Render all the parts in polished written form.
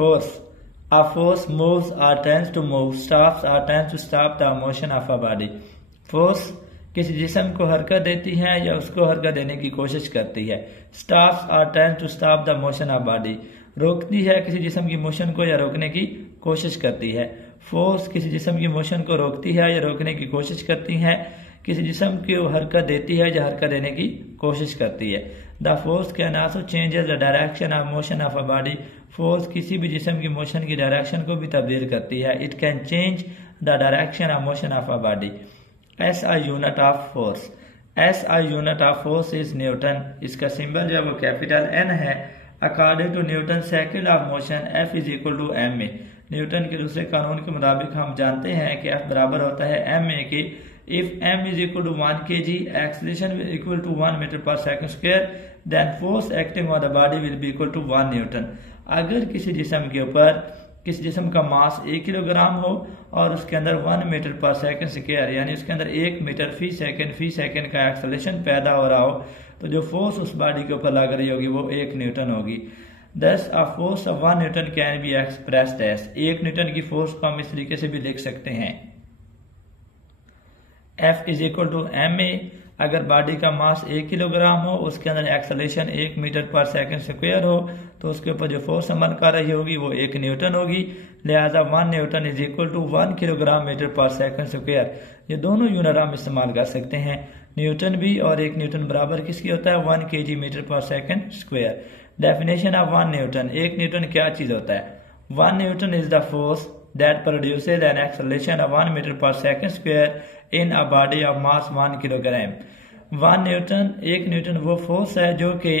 force. A force moves or tends to move, stops or tends to stop the motion of a body. Force किसी जिस्म को हरकत देती है या उसको हरकत देने की कोशिश करती है. Stops or tends to stop the motion of body. रोकती है किसी जिस्म की मोशन को या रोकने की कोशिश करती है. फोर्स किसी जिस्म की मोशन को रोकती है या रोकने की कोशिश करती है. किसी जिस्म को हरकत देती है या हरकत देने की कोशिश करती है. The force can also changes the direction of motion of a body. Force किसी भी जिस्म की मोशन की डायरेक्शन को भी तब्दील करती है. It can change the direction of motion of a body. S I unit of force. S I unit of force is newton. इसका सिंबल जो है वो कैपिटल एन है. According to Newton cycle of motion F is equal to M A. न्यूटन के दूसरे कानून के मुताबिक हम जानते हैं कि एफ बराबर होता है एम ए के. If M is equal to 1 kg, acceleration equal to 1 metre per second square, then force acting on the body will be equal to 1 newton. अगर किसी जिस्म के ऊपर किसी जिस्म का मास 1 किलोग्राम हो और उसके अंदर 1 मीटर पर सेकंड स्क्वायर यानी उसके अंदर 1 मीटर फी सेकंड का एक्सेलरेशन पैदा हो रहा हो, तो जो फोर्स उस बॉडी के ऊपर लग रही होगी वो 1 न्यूटन होगी. Thus, a force of 1 Newton can be expressed as 1 Newton की फोर्स को हम इस तरीके से भी लिख सकते हैं. F is equal to M A. अगर बॉडी का मास 1 किलोग्राम हो, उसके अंदर acceleration 1 metre per second square हो, तो उसके ऊपर जो फोर्स अमल कर रही होगी वो 1 न्यूटन होगी. लिहाजा 1 newton is equal to 1 kilogram metre per second square. ये दोनों यूनिट हम इस्तेमाल कर सकते हैं. न्यूटन भी और 1 न्यूटन बराबर किसकी होता है? 1 kg metre per second square. Definition of 1 newton. 1 newton क्या चीज होता है? 1 newton is the force that produces an acceleration of 1 metre per second square in a body of mass 1 kilogram. 1 newton वो फोर्स है जो कि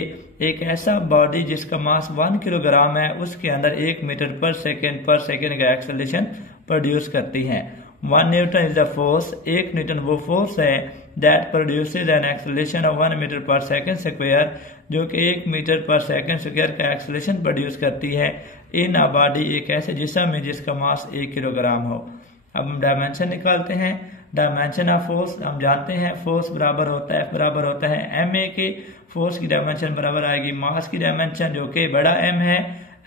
एक ऐसा बॉडी जिसका मास 1 किलोग्राम है उसके अंदर 1 मीटर पर सेकंड का एक्सेलरेशन प्रोड्यूस करती है. 1 newton is the force. 1 newton वो फोर्स है that produces an acceleration of 1 metre per second square जो कि 1 मीटर पर सेकंड स्क्वायर का एक्सेलरेशन प्रोड्यूस करती है इन अ बॉडी एक ऐसे जिस्म में जिसका मास 1 किलोग्राम हो. अब हम डायमेंशन निकालते हैं. डायमेंशन ऑफ फोर्स हम जानते हैं. फोर्स बराबर होता है एम ए के. फोर्स की डायमेंशन बराबर आएगी मास की डायमेंशन जो कि बड़ा एम है,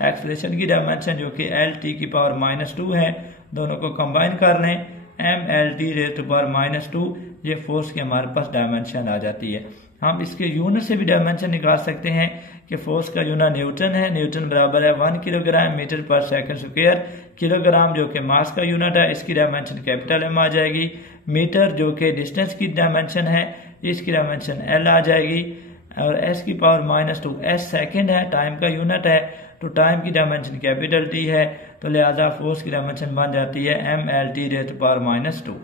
एक्सेलरेशन की डायमेंशन जो कि एल टी की पावर -2 है. दोनों को कंबाइन कर लें, M L T raise to power -2. ये फोर्स की हमारे पास डायमेंशन आ जाती है. हम इसके यूनिट से भी डायमेंशन निकाल सकते हैं कि फोर्स का यूनिट न्यूटन है. न्यूटन बराबर है 1 kilogram metre per second square. Kilogram जो कि मास का यूनिट है, इसकी डायमेंशन कैपिटल एम आ जाएगी. मीटर जो कि डिस्टेंस की डायमेंशन है, इसकी डायमेंशन एल आ जाएगी. और एस की पावर -2. एस सेकंड है, टाइम का यूनिट है, तो टाइम की डायमेंशन कैपिटल टी है, तो लिहाजा फोर्स की डायमेंशन बन जाती है M L T raise to power -2.